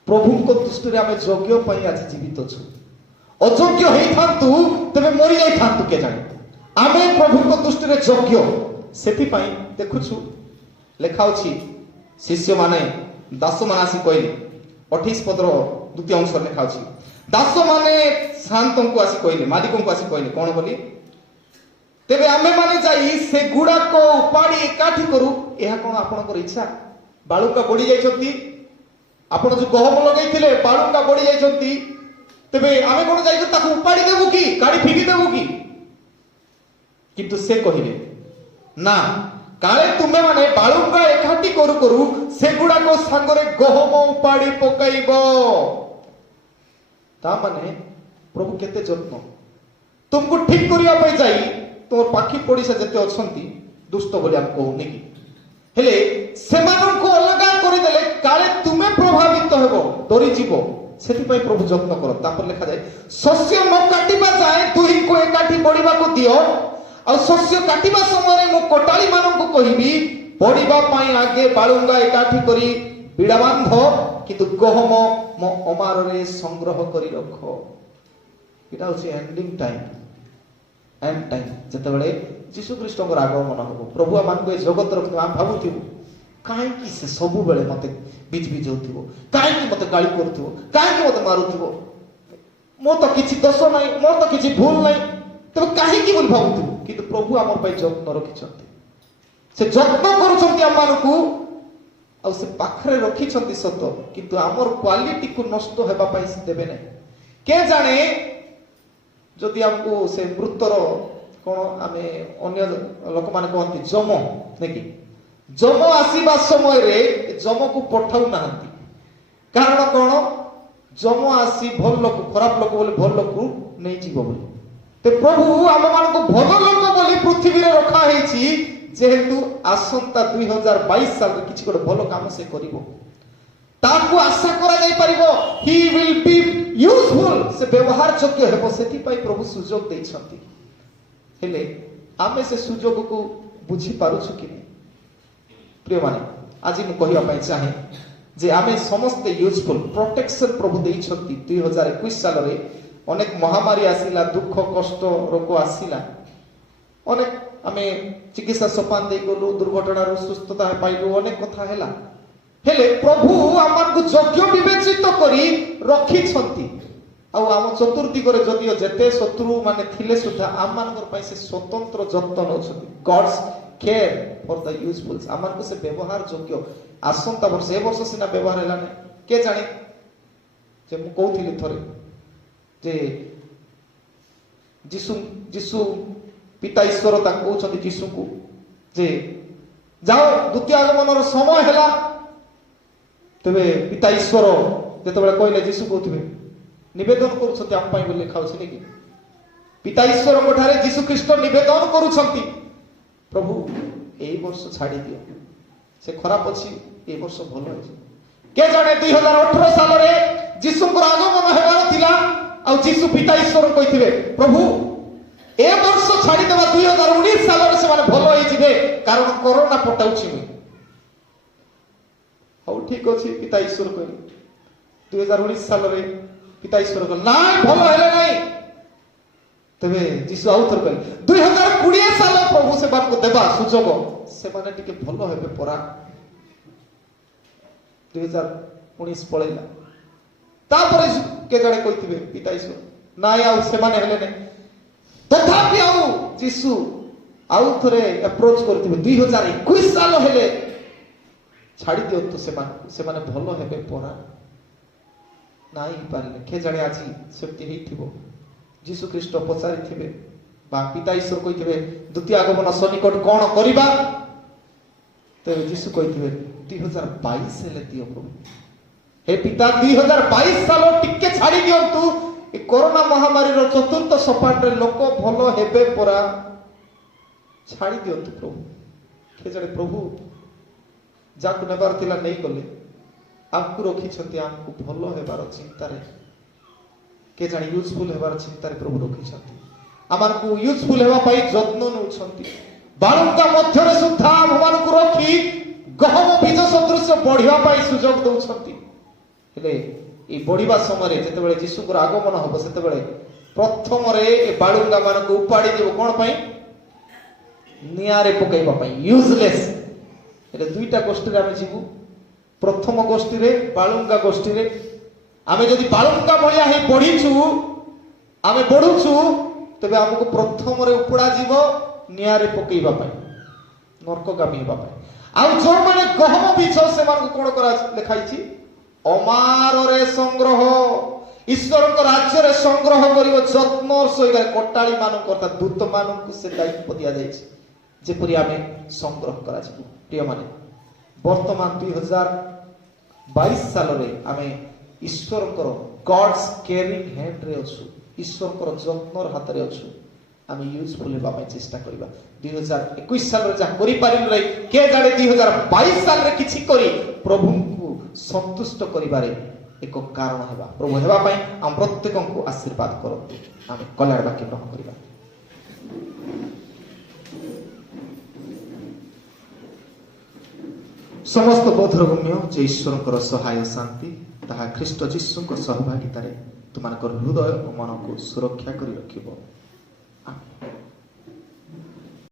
प्रभु को दृष्टि रे आमे योग्य पई आज जीवित छु अयोग्य हेई थांतु तबे मरि जाई थांतु के जाने आमे प्रभु को दृष्टि रे योग्य सेति पई देखुछु लेखा अछि शिष्य माने दास मानासी कहले 28 पदर द्वितीय अंश लेखा अछि दास माने शांतों को आसी कहले मालिकों को आसी कहले कोन बोली तेबे आमे माने जाई से गुडा को उपाड़ी एकाठी करू एहा कोन आपनकर इच्छा बालुका बड़ी जाइछंती आपण जो गहम लगैथिले बालुका बड़ी जाइछंती तेबे आमे कोन जाई ताको उपाड़ी देबु की गाड़ी फिकी देबु की किंतु से कहिले ना काले तुमे माने बालुका एकाठी करू करू से गुडा को संगरे गहम उपाड़ी पकाइबो ता माने प्रभु केते जत्न तुमको ठीक करिया पई जाई तोर पाखी पड़िसा जते अछंती दुष्ट बोली हम कहूनी कि हेले सेमान को अलगा करि देले काले तुमे प्रभावित हेबो डरी जीवो सेति पई प्रभु जत्न करो तापर लिखा जाय शस्य न काटिबा जाय तुही को एकाठी बढिबा को दियो आ शस्य काटिबा समय रे मो कोटाली मानन को कहिबी बढिबा पई आगे बालुंगा एकाठी करी बिडा बांध किंतु गहम मो अमार रे संग्रह करी रखो इटा होची एंडिंग टाइम एंड टाइम जेतेबेले यीशु ख्रीष्टଙ୍କର आगमन हबो प्रभु आमान को जगत रखिबो हम भाबुथिबो काहे कि से सब बेले मते बीच बीच होथिबो काहे कि मते गाली करथिबो काहे कि मते मारुथिबो मो तो किछि दोष नाही मो तो किछि भूल नाही तबे काहे कि बोल भाबुथिबो किंतु प्रभु हमर पई जत्न रखिछंती से जत्न करूछंती आमानकू आ से पाखरे रखिछंती सत किंतु हमर क्वालिटी को नष्ट हेबा पई से देबे नाही के जाने जदि हमको से मृतर कोन आमे अन्य लोक माने कहंती जम नेकी जम आसीबा समय रे जम को पठाउ नाहंती कारण कोन जम आसी भल लोक खराब लोक बोले भल लोक नै जीवो बोली ते प्रभु हम मान को भल लोक बोली पृथ्वी रे रखा हेछि जेहेतु आसंता 2022 साल रे किछि गोटे भल काम से करिवो ताकू आशा करा जाई परिबो ही विल बी यूजफुल से व्यवहार योग्य हेबो सेति पई प्रभु सुजोग दै छथि हेले आमे से सुजोग को बुझी पारु छु कि प्रिय माने आज मु कहिया पई चाहे जे आमे समस्त यूजफुल प्रोटेक्शन प्रभु दै छथि 2021 साल रे अनेक महामारी आसिला दुख कष्ट रोग आसिला अनेक आमे चिकित्सा सोपान दे गलु दुर्घटना रो सुस्थता पाइलु अनेक कथा हैला हेले प्रभु आमान को योग्य विवेचित करी रखी छंती आ आम चतुर्दिगरे जदियो जेते शत्रु माने थिले सुधा आम मानकर पई से स्वतंत्र जत्न नछथि गॉड्स केयर फॉर द यूजफुल्स आमान को से व्यवहार योग्य आसंता वर्ष ए वर्ष सिना व्यवहार हैला ने के जाने ଯେ ମୁଁ କହୁଥିଲି ଥରେ ଯେ ଯୀଶୁ ପିତା ଈଶ୍ୱର ତାଙ୍କୁ କହୁଛନ୍ତି ଯୀଶୁଙ୍କୁ ଯେ ଯାଅ ଦ୍ୱିତୀୟ ଆଗମନର ସମୟ ହେଲା। ତେବେ ପିତା ଈଶ୍ୱର ଯେତେବେଳେ କହିଲେ ଯୀଶୁ କହୁଥିବେ ନିବେଦନ କରୁଛନ୍ତି ଆମ ପାଇଁ ବୋଲି ଲେଖା ଅଛି ନାକି ପିତା ଈଶ୍ୱରଙ୍କ ଠାରେ ଯୀଶୁ ଖ୍ରୀଷ୍ଟ ନିବେଦନ କରୁଛନ୍ତି ପ୍ରଭୁ ଏଇ ବର୍ଷ ଛାଡ଼ି ଦିଅ ସେ ଖରାପ ଅଛି ଏଇ ବର୍ଷ ଭଲ ଅଛି। କେ ଜାଣେ 2018 ସାଲରେ ଯୀଶୁଙ୍କର ଆଗମନ ହେବାର ଥିଲା ଆଉ ଯୀଶୁ ପିତା ଈଶ୍ୱର କହିଥିବେ ପ୍ରଭୁ ଏ ବର୍ଷ ଛାଡ଼ିଦେବା 2019 ସାଲରେ ସେମାନେ ଭଲ ହେଇଯିବେ କାରଣ କରୋନା ପଟାଉଛି ମୁଁ। ହଉ ଠିକ ଅଛି ପିତା ଈଶ୍ୱର କହିଲେ 2019 ସାଲରେ ପିତା ଈଶ୍ୱର କହିଲେ ନାଇଁ ଭଲ ହେଲେ ନାଇଁ। ତେବେ ଯୀଶୁ ଆଉ ଥରେ କହିଲେ 2020 ସାଲ ପ୍ରଭୁ ସେମାନଙ୍କୁ ଦେବା ସୁଯୋଗ ସେମାନେ ଟିକେ ଭଲ ହେବେ ପରା। 2019 ପଳେଇଲା ତାପରେ କେ ଜଣେ କହିଥିବେ ପିତା ଈଶ୍ୱର ନାଇଁ ଆଉ ସେମାନେ ହେଲେ ନାଇଁ। ତଥାପି ଆଉ ଯୀଶୁ ଆଉ ଥରେ ଆପ୍ରୋଚ କରିଥିବେ 2021 ସାଲ ହେଲେ ଛାଡ଼ି ଦିଅନ୍ତୁ ସେମାନଙ୍କୁ ସେମାନେ ଭଲ ହେବେ ପରା। ନାଇଁ ପାରିଲେ କେ ଜାଣେ ଆଜି ସେମିତି ହେଇଥିବ। ଯୀଶୁ ଖ୍ରୀଷ୍ଟ ପଚାରିଥିବେ ବା ପିତା ଈଶ୍ୱର କହିଥିବେ ଦ୍ୱିତୀୟ ଆଗମନ ସନ୍ନିକଟ କଣ କରିବା। ତେବେ ଯୀଶୁ କହିଥିବେ 2022 ହେଲେ ଦିଅ ପ୍ରଭୁ। ହେ ପିତା 2022 ସାଲ ଟିକେ ଛାଡ଼ି ଦିଅନ୍ତୁ ଏ କରୋନା ମହାମାରୀର ଚତୁର୍ଥ ସପାଟରେ ଲୋକ ଭଲ ହେବେ ପରା ଛାଡ଼ି ଦିଅନ୍ତୁ ପ୍ରଭୁ। କେ ଜାଣେ ପ୍ରଭୁ ଯାହାକୁ ନେବାର ଥିଲା ନେଇଗଲେ ଆମକୁ ରଖିଛନ୍ତି ଆମକୁ ଭଲ ହେବାର ଚିନ୍ତାରେ କେ ଜାଣେ ୟୁଜଫୁଲ ହେବାର ଚିନ୍ତାରେ ପ୍ରଭୁ ରଖିଛନ୍ତି ଆମମାନଙ୍କୁ ୟୁଜଫୁଲ ହେବା ପାଇଁ ଯତ୍ନ ନେଉଛନ୍ତି। ବାଳୁଙ୍କା ମଧ୍ୟରେ ସୁଦ୍ଧା ଆମମାନଙ୍କୁ ରଖି ଗହମ ବୀଜ ସଦୃଶ ବଢିବା ପାଇଁ ସୁଯୋଗ ଦଉଛନ୍ତି। ହେଲେ এই ବଢିବା ସମୟରେ ଯେତେବେଳେ ଯୀଶୁଙ୍କର ଆଗମନ ହବ ସେତେବେଳେ ପ୍ରଥମରେ ଏ ବାଳୁଙ୍ଗା ମାନଙ୍କୁ ଉପାଡ଼ି ଦେବ କଣ ପାଇଁ ନିଆଁରେ ପକାଇବା ପାଇଁ ୟୁଜଲେସ୍। ହେଲେ ଦୁଇଟା ଗୋଷ୍ଠୀରେ ଆମେ ଯିବୁ। ପ୍ରଥମ ଗୋଷ୍ଠୀରେ ବାଳୁଙ୍ଗା ଗୋଷ୍ଠୀରେ ଆମେ ଯଦି ବାଳୁଙ୍ଗା ଭଳିଆ ହେଇ ବଢିଛୁ ଆମେ ବଢୁଛୁ ତେବେ ଆମକୁ ପ୍ରଥମରେ ଉପଡ଼ା ଯିବ ନିଆଁରେ ପକେଇବା ପାଇଁ ନର୍କଗାମୀ ହେବା ପାଇଁ। ଆଉ ଯୋଉମାନେ ଗହମ ବୀଜ ସେମାନଙ୍କୁ କଣ କରା ଲେଖାଇଛି ଅମାରରେ ସଂଗ୍ରହ ଈଶ୍ୱରଙ୍କ ରାଜ୍ୟରେ ସଂଗ୍ରହ କରିବ ଯତ୍ନର ସହିତ କଟାଳି ମାନଙ୍କ ଅର୍ଥାତ୍ ଦୂତ ମାନଙ୍କୁ ସେ ଦାୟିତ୍ୱ ଦିଆଯାଇଛି ଯେପରି ଆମେ ସଂଗ୍ରହ କରାଯିବ। ପ୍ରିୟମାନେ ବର୍ତ୍ତମାନ 2022 ସାଲରେ ଆମେ ଈଶ୍ୱରଙ୍କର ଗଡ୍ସ କେୟାରିଂ ହ୍ୟାଣ୍ଡରେ ଅଛୁ ଈଶ୍ୱରଙ୍କର ଯତ୍ନର ହାତରେ ଅଛୁ। ଆମେ ୟୁଜଫୁଲ ହେବା ପାଇଁ ଚେଷ୍ଟା କରିବା। 2021 ସାଲରେ ଯାହା କରିପାରିଲୁ ନାହିଁ କେ ଜାଣେ 2022 ସାଲରେ କିଛି କରି ପ୍ରଭୁଙ୍କୁ ସନ୍ତୁଷ୍ଟ କରିବାରେ ଏକ କାରଣ ହେବା। ପ୍ରଭୁ ହେବା ପାଇଁ ଆମ ପ୍ରତ୍ୟେକଙ୍କୁ ଆଶୀର୍ବାଦ କରନ୍ତୁ। ଆମେ କଲ୍ୟାଣ ବାକ୍ୟ ଗ୍ରହଣ କରିବା। ସମସ୍ତ ବୋଧରଗମ୍ୟ ଯେ ଈଶ୍ୱରଙ୍କର ସହାୟ ଶାନ୍ତି ତାହା ଖ୍ରୀଷ୍ଟ ଯୀଶୁଙ୍କ ସହଭାଗିତାରେ ତୁମମାନଙ୍କର ହୃଦୟ ଓ ମନକୁ ସୁରକ୍ଷା କରି ରଖିବ।